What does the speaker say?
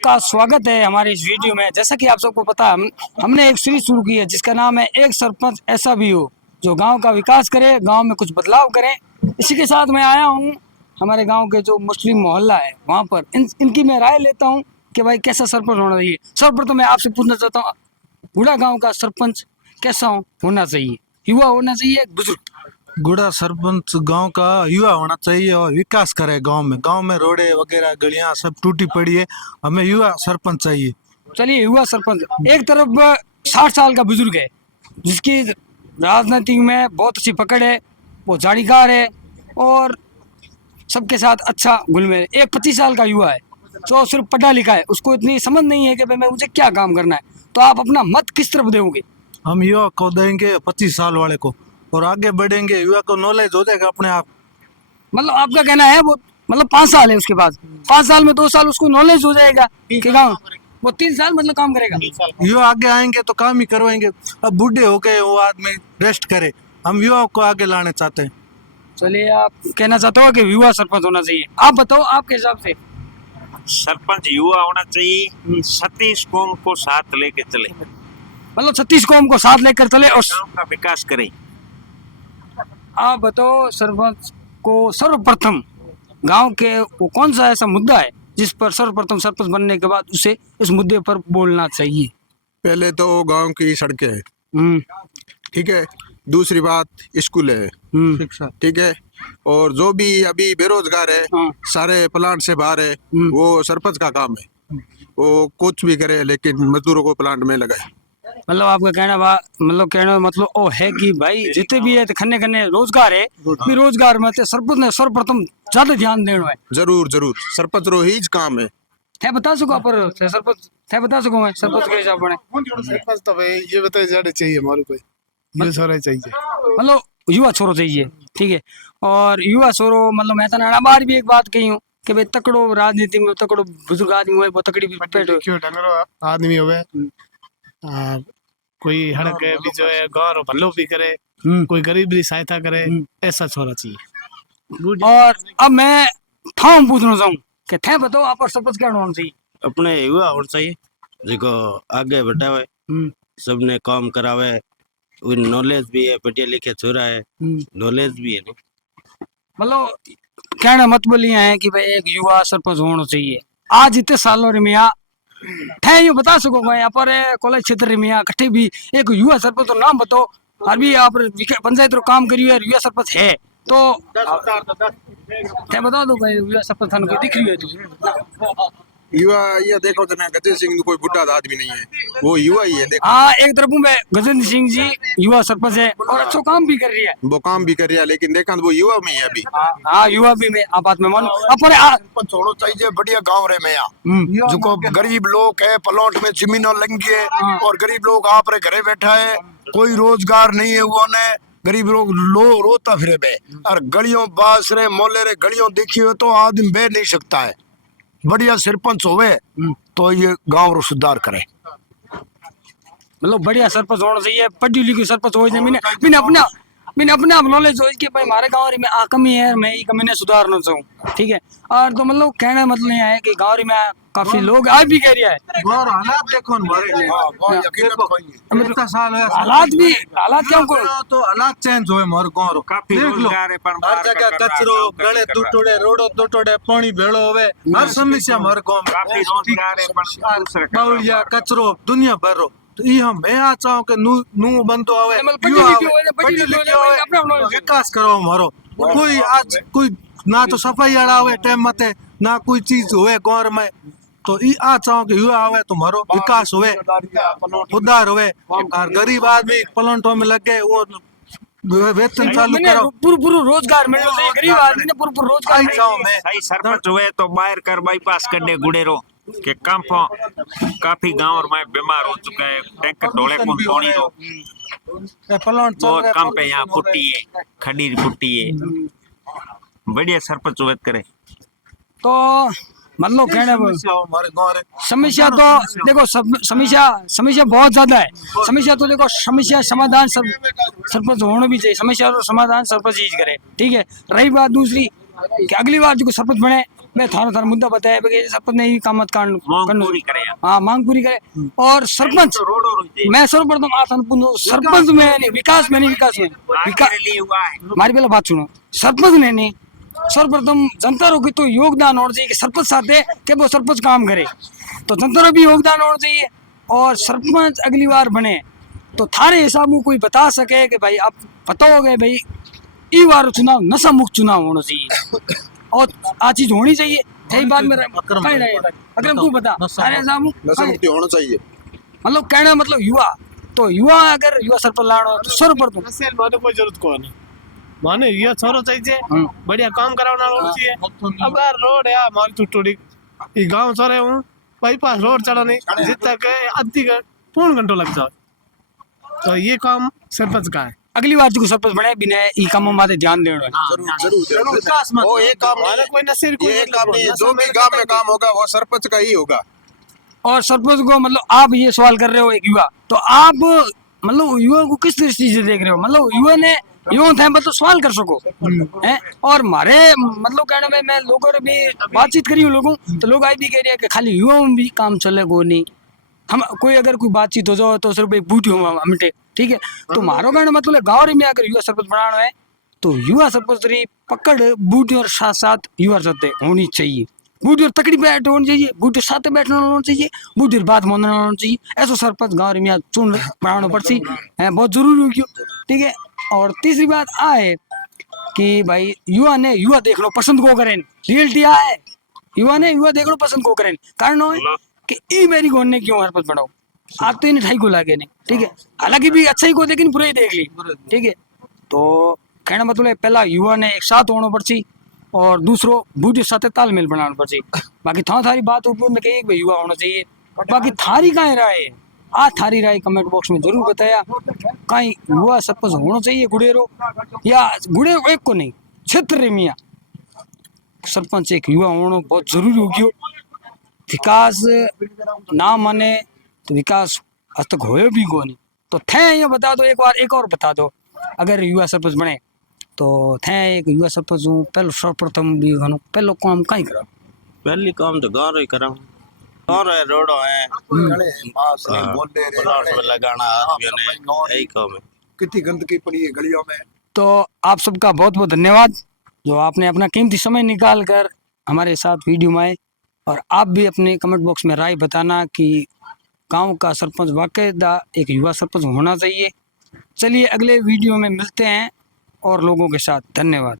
का स्वागत है हमारे इस वीडियो में। जैसा कि आप सबको पता है, हमने एक सीरीज शुरू की है जिसका नाम है एक सरपंच ऐसा भी हो जो गांव का विकास करे, गांव में कुछ बदलाव करे। इसी के साथ मैं आया हूं हमारे गांव के जो मुस्लिम मोहल्ला है वहां पर इनकी मैं राय लेता हूं कि भाई कैसा सरपंच होना चाहिए। सर्वप्रथम मैं आपसे पूछना चाहता हूँ, बूढ़ा गाँव का सरपंच कैसा होना चाहिए? युवा होना चाहिए, बुजुर्ग? गुड़ा सरपंच गांव का युवा होना चाहिए और विकास करे गांव में रोडे वगैरह गलियां सब टूटी पड़ी है। हमें युवा सरपंच चाहिए। चलिए, युवा सरपंच। एक तरफ 60 साल का बुजुर्ग है जिसकी राजनीति में बहुत अच्छी पकड़ है, वो जाणीकार है और सबके साथ अच्छा घुलमेल। एक 25 साल का युवा है जो सिर्फ पढ़ा लिखा है, उसको इतनी समझ नहीं है कि भाई मैं मुझे क्या काम करना है। तो आप अपना मत किस तरफ दोगे? हम युवा को देंगे 25 साल वाले को और आगे बढ़ेंगे। युवा को नॉलेज हो जाएगा अपने आप। मतलब आपका कहना है वो, मतलब 5 साल है उसके पास, 5 साल में 2 साल उसको नॉलेज हो जाएगा कि गाँव, वो 3 साल मतलब काम करेगा। युवा आगे आएंगे तो काम ही करवाएंगे। अब बूढ़े हो गए वो आदमी रेस्ट करे, हम युवाओं को आगे लाने चाहते हैं। चलिए, आप कहना चाहते हो कि युवा सरपंच होना चाहिए। आप बताओ आपके हिसाब से। सरपंच युवा होना चाहिए, 36 कौम को साथ लेके चले, मतलब 36 कौम को साथ लेकर चले और गांव का विकास करे। आप बताओ, सरपंच को सर्वप्रथम गांव के वो कौन सा ऐसा मुद्दा है जिस पर सर्वप्रथम सरपंच बनने के बाद उसे इस मुद्दे पर बोलना चाहिए? पहले तो गांव की सड़कें हैं, हम्म ठीक है। दूसरी बात स्कूल है, हम्म ठीक है। और जो भी अभी बेरोजगार है, हाँ। सारे प्लांट से बाहर है, वो सरपंच का काम है। वो कुछ भी करे लेकिन मजदूरों को प्लांट में लगाए। मतलब आपका कहना मतलब ओ है कि भाई जितने भी है खन्ने खन्ने रोजगार है, भी रोजगार में ते सरपंच ने सर्वप्रथम ज्यादा ध्यान देना है। जरूर जरूर सरपंच रो ही काम है। थे बता सको पर सरपंच थे बता सको मैं सरपंच के हिसाब बने। सरपंच तो भाई ये बताए जाने चाहिए हमारे को, ये छोरा चाहिए। मतलब युवा छोरो चाहिए, ठीक है। और युवा छोरो मतलब मैं तो बार भी एक बात कही हूँ कि भाई तकड़ो राजनीति में तकड़ो बुजुर्ग आदमी हुए, वो तकड़ी भी पेट क्यों डंगरो आदमी होवे और कोई हड़क भी जो है गाँव भलो भी करे, कोई गरीब की सहायता करे, ऐसा छोरा चाहिए। और अब मैं थाम पूछना चाहूँ कि थे बताओ आप सरपंच क्या होना चाहिए? अपने युवा होना चाहिए जिको आगे बढ़ावे, सबने काम करावे, उन नॉलेज भी है, पढ़े लिखे छोरा है, नॉलेज भी है। मतलब कहना मतलब ये है कि भाई एक युवा सरपंच होना चाहिए। आज इतने सालों में थे यूँ बता सको भाई आप कॉलेज क्षेत्र में कट्ठे भी एक युवा सरपंच तो नाम बताओ। और भी आप पंचायत रो काम करियो युवा सरपंच है तो थे बता दो भाई युवा सरपंच थाने कोई दिख रही है तो। युवा ये देखो तो ना, गजेंद्र सिंह कोई बुढ़ा आदमी नहीं है, वो युवा ही है। देखो हाँ, एक तरफ में गजेंद्र सिंह जी युवा सरपंच है और अच्छा काम भी कर रही है, वो काम भी कर रहा है, लेकिन देखा तो वो युवा में ही है अभी। हाँ युवा भी में आप बात में मानो अपने सरपंच होना चाहिए बढ़िया गांव रे में यहाँ जो गरीब लोग है, प्लॉट में जमीन लगी है और गरीब लोग आप रे घरे बैठा है, कोई रोजगार नहीं है, वो ने गरीब लोग रोता फिरे बे और गलियों बास रे मोले रे गलियों देखी हो तो आदमी बह नहीं सकता है। बढ़िया सरपंच होवे तो ये गांव रो सुधार करे। मतलब बढ़िया सरपंच होना चाहिए, पढ़ी लिखी सरपंच हो जाए। मैंने अपने आप नॉलेज हो कि भाई हमारे गाँव में आ कमी है, मैं ये कमी ने सुधारना चाहूँ, ठीक है। और तो मतलब कहने मतलब ये है कि गाँव में काफी लोग आज भी कह रहा है और हालात देखो हमारे इतना साल है, हालात क्या को तो हालात चेंज हुए हमारे गाँव रो। काफी देख लो, रोजगार है पण हर बाहर जगह का कचरो काम गले करता टूटोड़े, रोडो टूटोड़े, पानी भेड़ो होवे, हर समस्या हमारे गाँव काफी रोजगार है पण दूसरे का बाउलिया कचरो दुनिया भर रो। तो ये हम मैं आ चाहूं कि नू बंदो आवे, पढ़ी लिखी आवे, विकास करो हमारो। कोई आज कोई ना तो सफाई वाला आवे टाइम मते, ना कोई चीज होवे गाँव में। तो ई आ चाहूं कि युवा आवे तो हमारो विकास होवे, उद्धार होवे। और गरीब आदमी प्लांटों में लग गए, वो वेतन चालू करो, पूरा रोजगार मिलना चाहिए गरीब आदमी ने, पूरा रोजगार आई चाहूं मैं। सही सरपंच हुए तो बाहर कर बाईपास कर दे गुड़ेरो के कैंप। काफी गांव में बीमार हो चुका है, टैंकर ढोले कौन पानी रो प्लांट बहुत कम पे यहाँ पुट्टी है, खडीर पुट्टी है। बढ़िया सरपंच हुए करे तो मतलब कहने हमारे गाँव रे समस्या तो देखो समस्या बहुत ज्यादा है। समस्या तो देखो, समस्या समाधान सरपंच होना भी चाहिए, समस्या तो समाधान सरपंच ही करे, ठीक है। रही बात दूसरी कि अगली बार जो सरपंच बने मैं थारा मुद्दा बताया कि सरपंच ने ही काम मत कांड मांग पूरी करे हाँ मांग पूरी करे। और सरपंच मैं सर्वप्रथम आसन पूर्ण सरपंच में नहीं विकास में नहीं विकास में आगे लिए हुआ है हमारी पहले बात सुनो। सरपंच ने नहीं सर्वप्रथम जनता रो की तो योगदान होना चाहिए कि सरपंच साथ है कि वो सरपंच काम करे, तो जनता रो भी योगदान होना चाहिए। और सरपंच अगली बार बने तो थारे हिसाब में कोई बता सके कि भाई आप बताओगे भाई ई बार चुनाव नशा मुक्त चुनाव होना चाहिए और आ चीज होनी चाहिए। यही बात में कहीं नहीं है। अगर तू बता थारे हिसाब में नशा मुक्ति होना चाहिए। मतलब कहना मतलब युवा तो युवा अगर युवा सरपंच लाड़ो तो सर्वप्रथम नशेल माने कोई जरूरत को नहीं, माने ये छोरो चाहिए बढ़िया काम कराना होना चाहिए। अगर रोड है हमारी टूटी ये गांव छोरे हूँ बाईपास रोड चढ़ा नहीं जितना के आधी का पौन घंटो लग जाए, तो ये काम सरपंच का है। अगली बार जो सरपंच बने बिना ई कामों माते ध्यान देना है। वो एक काम माने कोई नशे कोई ये काम नहीं है, जो भी गांव में काम होगा वो सरपंच का ही होगा। और सरपंच को मतलब आप ये सवाल कर रहे हो एक युवा, तो आप मतलब युवा को किस दृष्टि से देख रहे हो? मतलब युवा ने युवा थे मतलब सवाल कर सको हैं। और मारे मतलब कहने में मैं लोगों से भी बातचीत करी हूँ लोगों, तो लोग आई भी कह रहे हैं कि खाली युवाओं में भी काम चले को नहीं, हम कोई अगर कोई बातचीत हो जाओ तो सिर्फ एक बूटी हमटे ठीक है। तो मारो कहने मतलब गाँव में अगर युवा सरपंच बनाना है तो युवा सरपंच री पकड़ बूटी और साथ साथ युवा सत्य होनी चाहिए। बूटी और तकड़ी बैठ होनी चाहिए, बूटी साथ बैठना होना चाहिए, बूटी और बात मानना होना चाहिए। ऐसा सरपंच गाँव में चुन बनाना पड़ती है, बहुत जरूरी हो गया ठीक है। और तीसरी बात आ है कि भाई युवा ने युवा देखना पसंद को करें, रियलिटी आ है युवा ने युवा देखना पसंद को करें। कारण हो कि ई मेरी गोन ने क्यों सरपंच बनाओ आप तो इन्हें ठाई को लागे नहीं ठीक है। हालांकि भी अच्छा ही को लेकिन बुरा ही देख ली ठीक है। तो कहना मतलब है पहला युवा ने एक साथ होना पड़ती और दूसरो बूढ़े साथ तालमेल बनाना पड़ती। बाकी थारी बात ऊपर में कही युवा होना चाहिए, बाकी थारी कहाँ राय है आ थारी राय कमेंट बॉक्स में जरूर बताया। कहीं युवा सरपंच होना चाहिए गुड़ेरो या गुड़ेरो एक को नहीं क्षेत्र मियाँ सरपंच एक युवा होना बहुत जरूरी हो गयो। विकास ना माने तो विकास आज तक होए भी को नहीं। तो थे ये बता दो एक बार एक और बता दो अगर युवा सरपंच बने तो थे एक युवा सरपंच हूँ पहले सर्वप्रथम भी घणो पहलो काम कहीं करा पहली काम तो गाँव रो ही करा, गाँव रो है रोडो है प्लॉट में लगाना आदमियों ने यही काम है। कितनी गंदगी पड़ी है गलियों में। तो आप सबका बहुत बहुत धन्यवाद जो आपने अपना कीमती समय निकाल कर हमारे साथ वीडियो में आए। और आप भी अपने कमेंट बॉक्स में राय बताना कि गांव का सरपंच वाकईदा एक युवा सरपंच होना चाहिए। चलिए अगले वीडियो में मिलते हैं और लोगों के साथ। धन्यवाद।